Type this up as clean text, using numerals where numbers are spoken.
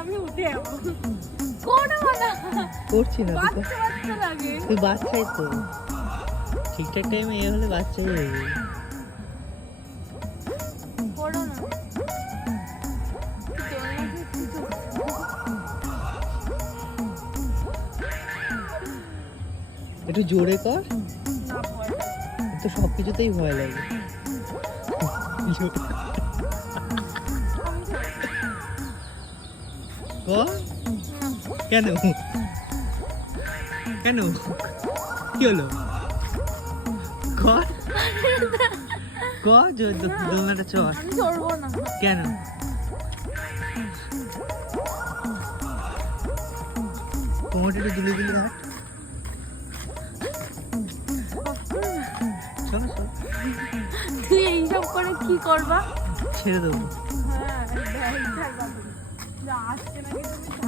আমি উঠে যাবো। করবো না। করছি না বাচ্চা বাচ্চা লাগে। তুই বাচ্চাই তো, ঠিকঠাক টাইমে এ হলে বাচ্চাই হবে। করো না। একটু জোরে কর, না ভয় লাগে। তো সব কিছুতেই ভয় লাগে। কর। কেন কেন কি হলো? কর কর দোলনাটা চড়। আমি চড়বো না। কেন? কোমরটা একটু দুলে দুলে হাঁট। চল চল, তুই এইসব করে কি করবা? ছেড়ে দেবো। হ্যাঁ, আসছে নাকি তুমি